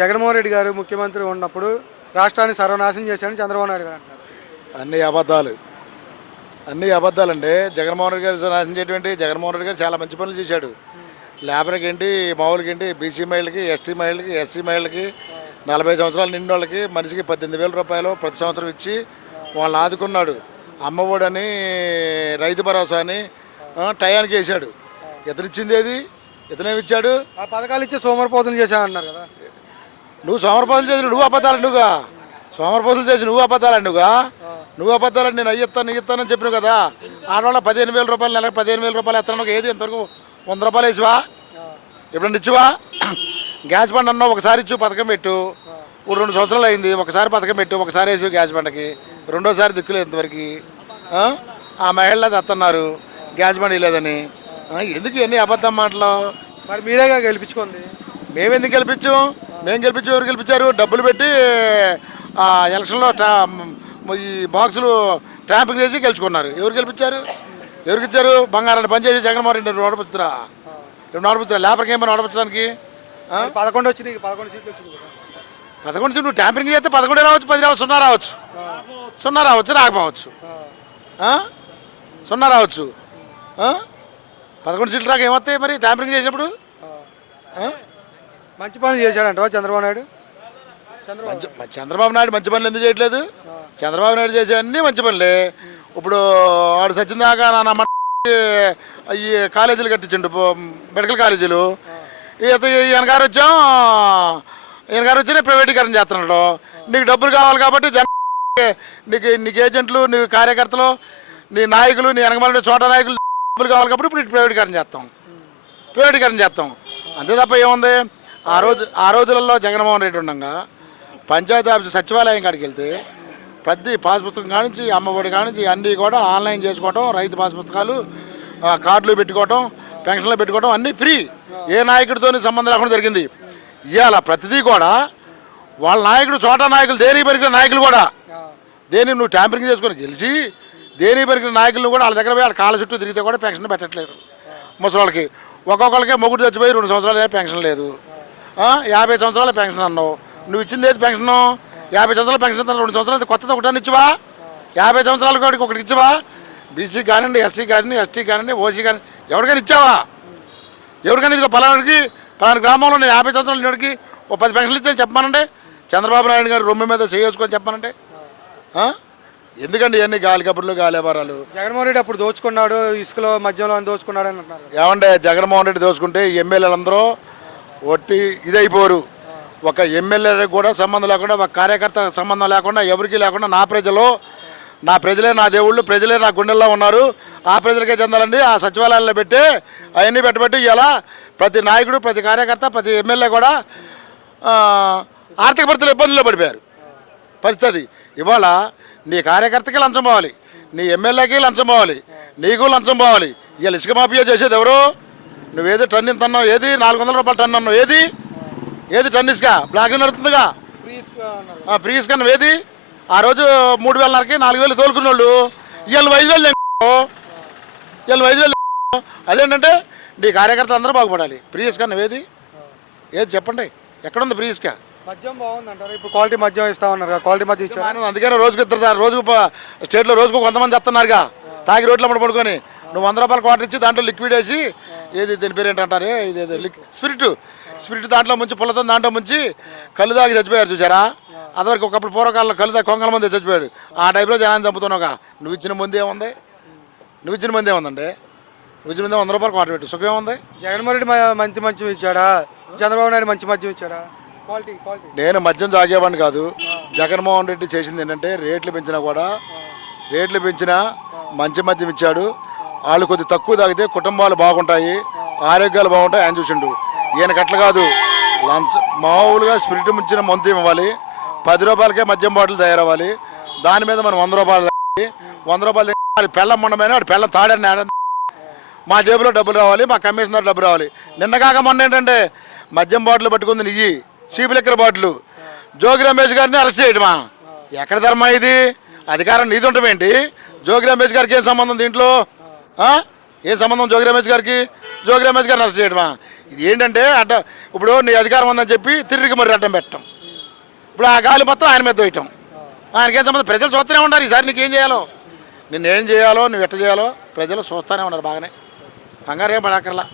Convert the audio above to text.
జగన్మోహన్ రెడ్డి గారు ముఖ్యమంత్రి ఉన్నప్పుడు రాష్ట్రాన్ని సర్వనాశనం చేశారని చంద్రబాబు నాయుడు గారు అంటున్నారు. అన్ని అబద్ధాలు అన్నీ అబద్ధాలండి. జగన్మోహన్ రెడ్డి గారు నాశనం చేయటువంటి జగన్మోహన్ రెడ్డి గారు చాలా మంచి పనులు చేశాడు. లేబర్కి ఏంటి, మామూలుకి ఏంటి, బీసీ మహిళలకి, ఎస్టీ మహిళలకి, ఎస్సీ మహిళలకి, 40 సంవత్సరాలు నిండిన వాళ్ళకి మనిషికి 18,000 రూపాయలు ప్రతి సంవత్సరం ఇచ్చి వాళ్ళని ఆదుకున్నాడు. అమ్మఒడని, రైతు భరోసా అని టయానికి వేశాడు. ఇతనిచ్చింది ఏది? ఇతనేమిచ్చాడు? ఆ పథకాలు ఇచ్చి సోమరిపోతులు చేశామన్నారు కదా. నువ్వు సోమరపోతులు చేసి నువ్వు అబద్ధాలు నువ్వుగా సోమరపోతులు చేసి నువ్వు అబద్ధాలు నువ్వు అబద్ధాలు నేను ఇస్తానని చెప్పినావు కదా. ఆడవాళ్ళ 15,000 రూపాయలు, నెలకు 15,000 రూపాయలు ఎత్తడానికి ఏది ఇంతవరకు 100 రూపాయలు వేసివా? ఎప్పుడన్నా ఇచ్చివా? గ్యాస్ బండ్ అన్నావు, ఒకసారి ఇచ్చు పథకం పెట్టు. ఇప్పుడు 2 సంవత్సరాలు అయింది. ఒకసారి పథకం పెట్టు, ఒకసారి వేసి గ్యాస్ బండకి, రెండోసారి దిక్కులేదు ఇంతవరకు. ఆ మహిళలు తెస్తున్నారు గ్యాస్ బండ్ లేదని. ఎందుకు ఎన్ని అబద్ధం మాటలు? మరి మీరేగా గెలిపించుకుంది. మేమెందుకు గెలిపించాం? మేము గెలిపించాం. ఎవరు గెలిపించారు? డబ్బులు పెట్టి ఎలక్షన్లో ఈ బాక్సులు ట్రాంపింగ్ చేసి గెలుచుకున్నారు. ఎవరు గెలిపించారు? ఎవరికి ఇచ్చారు? బంగారాన్ని పనిచేసి జగన్మోహన్ రెడ్డి నోడపుచ్చురా లేబర్కి ఏమైనా నోడపుచ్చడానికి 11 వచ్చింది, 11 సీట్లు వచ్చింది కదా. 11 సీట్లు నువ్వు ట్యాంపరింగ్ చేస్తే 11 రావచ్చు, 10 రావచ్చు, 0 రావచ్చు, 0 రావచ్చు, రాకపోవచ్చు, 0 రావచ్చు. 11 సీట్లు రాక ఏమవుతాయి మరి ట్యాంపరింగ్ చేసినప్పుడు? మంచి పనులు చేశాడంట చంద్రబాబు నాయుడు. చంద్రబాబు నాయుడు మంచి పనులు ఎందుకు చేయట్లేదు? చంద్రబాబు నాయుడు చేసే అన్నీ మంచి పనులే. ఇప్పుడు వాడు సచ్చిందాకా నా ఈ కాలేజీలు కట్టించండు, మెడికల్ కాలేజీలు. ఈయన గారు వచ్చి ప్రైవేటీకరణ చేస్తున్నాడు. నీకు డబ్బులు కావాలి కాబట్టి నీకు ఏజెంట్లు, నీ కార్యకర్తలు, నీ నాయకులు, నీ వెనకమల చోట నాయకులు డబ్బులు కావాలి కాబట్టి ఇప్పుడు ప్రైవేటీకరణ చేస్తాం. అంతే తప్ప ఏముంది? ఆ రోజులలో జగన్మోహన్ రెడ్డి ఉండగా పంచాయతీ ఆఫీస్ సచివాలయం కాడికి వెళ్తే ప్రతి పాస్ పుస్తకం కానించి, అమ్మఒడి కానించి అన్నీ కూడా ఆన్లైన్ చేసుకోవటం, రైతు పాస్ పుస్తకాలు, కార్డులు పెట్టుకోవటం, పెన్షన్లు పెట్టుకోవటం అన్నీ ఫ్రీ. ఏ నాయకుడితో సంబంధం లేకుండా జరిగింది. ఇవాళ ప్రతిదీ కూడా వాళ్ళ నాయకుడు, చోట నాయకులు, దేనికి పరిగిన నాయకులు కూడా నువ్వు ట్యాంపరింగ్ చేసుకొని గెలిచి దేనికి పరిగిన నాయకులను కూడా వాళ్ళ దగ్గర పోయి వాళ్ళ కాళ్ళ చుట్టూ తిరిగితే కూడా పెన్షన్ పెట్టట్లేదు. ముసలికి ఒక్కొక్కరికి మొగుడు చచ్చిపోయి 2 సంవత్సరాలు పెన్షన్ లేదు. 50 సంవత్సరాల పెన్షన్ అన్నావు. నువ్వు ఇచ్చింది ఏది పెన్షను? 50 సంవత్సరాల పెన్షన్ 2 సంవత్సరాలు కొత్తది ఒకటాన్ని ఇచ్చివా? 50 సంవత్సరాల కాడికి ఒకటి ఇచ్చివా? బీసీ కానివ్వండి, ఎస్సీ కానివ్వండి, ఎస్టీ కానివ్వండి, ఓసీ కానీ ఎవరికైనా ఇచ్చావా? ఎవరికైనా ఇదిగో పలానా గ్రామంలో నేను 50 సంవత్సరాల నాడికి 10 పెన్షన్లు ఇచ్చాను చెప్పమానండి. చంద్రబాబు నాయుడు గారు రొమ్మి మీద చేసుకొని చెప్పానంటే ఎందుకండి ఇవన్నీ గాలి కబుర్లు, గాలివారాలు? జగన్మోహన్ రెడ్డి అప్పుడు దోచుకున్నాడు, ఇసుకలో మధ్యలో దోచుకున్నాడు అని అంటున్నారు. ఏమంటే జగన్మోహన్ రెడ్డి దోచుకుంటే ఎమ్మెల్యేలందరూ ఒట్టి ఇదైపోరు. ఒక ఎమ్మెల్యేలకు కూడా సంబంధం లేకుండా, ఒక కార్యకర్త సంబంధం లేకుండా, ఎవరికి లేకుండా నా ప్రజలే నా దేవుళ్ళు, ప్రజలే నా గుండెల్లో ఉన్నారు, ఆ ప్రజలకే చెందాలండి. ఆ సచివాలయాల్లో పెట్టి అవన్నీ పెట్టబట్టి ఇలా ప్రతి నాయకుడు, ప్రతి కార్యకర్త, ప్రతి ఎమ్మెల్యే కూడా ఆర్థిక పరిస్థితులు ఇబ్బందుల్లో పడిపోయారు. పరిస్థితి ఇవాళ నీ కార్యకర్తకి లంచం పోవాలి, నీ ఎమ్మెల్యేకి లంచం పోవాలి, నీకు లంచం పోవాలి. ఇవాళ ఇసుక మాఫియా చేసేది ఎవరు? నువ్వేదో టన్ను ఇంత అన్నావు, ఏది 400 రూపాయలు టన్ను అన్నావు, ఏది టన్ను ఇసుక బ్లాక్ నడుతుందిగా, ఫ్రీ ఇసుక నువ్వు ఏది? ఆ రోజు 3,500కి 4,000 తోలుకున్న వాళ్ళు ఇవాళ 5,000. అదేంటంటే నీ కార్యకర్త అందరూ బాగుపడాలి. ఫ్రీ ఇసుక నువ్వేది? ఏది చెప్పండి, ఎక్కడుంది ఫ్రీ ఇసుక? మద్యం బాగుందంటారు. ఇప్పుడు క్వాలిటీ మద్యం ఇస్తామన్నారు, క్వాలిటీ మద్యం ఇచ్చారు. అందుకనే రోజుకు స్టేట్లో రోజుకు కొంతమంది చెప్తున్నారుగా తాగి రోడ్ల అమ్మడి పడుకొని. నువ్వు 100 రూపాయల క్వార్టర్ ఇచ్చి దాంట్లో లిక్విడ్ వేసి, ఏది దీని పేరు ఏంటంటారు, ఇదేదో స్పిరిట్ దాంట్లో ముంచి, పుల్లతో దాంట్లో ముంచి కళ్ళు దాగి చచ్చిపోయారు చూసారా? అదివరకు ఒకప్పుడు పూర్వకాలంలో కళ్ళు దాగి కొంగల మంది చచ్చిపోయారు. ఆ టైప్లో జనాన్ని చంపుతున్నావుగా. నువ్వు ఇచ్చిన ముందే ఉందండి. నువ్వు ఇచ్చిన ముందే 100 రూపాయలు క్వార్టర్ పెట్టు, సుఖం ఏముంది? జగన్మోహన్ రెడ్డి మంచి మద్యం ఇచ్చాడా? చంద్రబాబు నాయుడు మంచి మద్యం ఇచ్చాడా? నేను మద్యం తాగేవాడిని కాదు. జగన్మోహన్ రెడ్డి చేసింది ఏంటంటే రేట్లు పెంచినా మంచి మద్యం ఇచ్చాడు. వాళ్ళు కొద్ది తక్కువ తాగితే కుటుంబాలు బాగుంటాయి, ఆరోగ్యాలు బాగుంటాయి ఆయన చూసిండు. ఈయనకి అట్లా కాదు, మామూలుగా స్పిరిట్ ముంచిన మందు ఇవ్వాలి, 10 రూపాయలకే మద్యం బాటిల్ తయారవ్వాలి. దాని మీద మనం 100 రూపాయలు 100 రూపాయలు పెళ్ళం ఉండమైన వాడు పెళ్ళం తాడని మా జేబులో డబ్బులు రావాలి, మా కమిషనర్ డబ్బులు రావాలి. నిన్నగాక మొన్న ఏంటంటే మద్యం బాటిల్ పట్టుకుంది నెయ్యి, సీపు లెక్కర బాటిల్. జోగి రమేష్ గారిని అరెస్ట్ చేయడమా? ఎక్కడ ధర్మా ఇది? అధికారం నీది ఉండమేంటి? జోగి రమేష్ గారికి ఏం సంబంధం దీంట్లో? ఏం సంబంధం జోగి రమేష్ గారికి? జోగి రమేష్ గారిని అరెస్ట్ చేయడమా? ఇది ఏంటంటే ఇప్పుడు నీ అధికారం ఉందని చెప్పి తిరిగి మరి అడ్డం పెట్టడం, ఇప్పుడు ఆ గాలి మొత్తం ఆయన మీద వేయటం. ఆయనకేం సంబంధం? ప్రజలు చూస్తూనే ఉన్నారు. ఈసారి నీకేం చేయాలో, నిన్నేం చేయాలో, నువ్వు ఎట్ట చేయాలో ప్రజలు చూస్తూనే ఉన్నారు బాగానే. కంగారు ఏం పడక్కర్లా.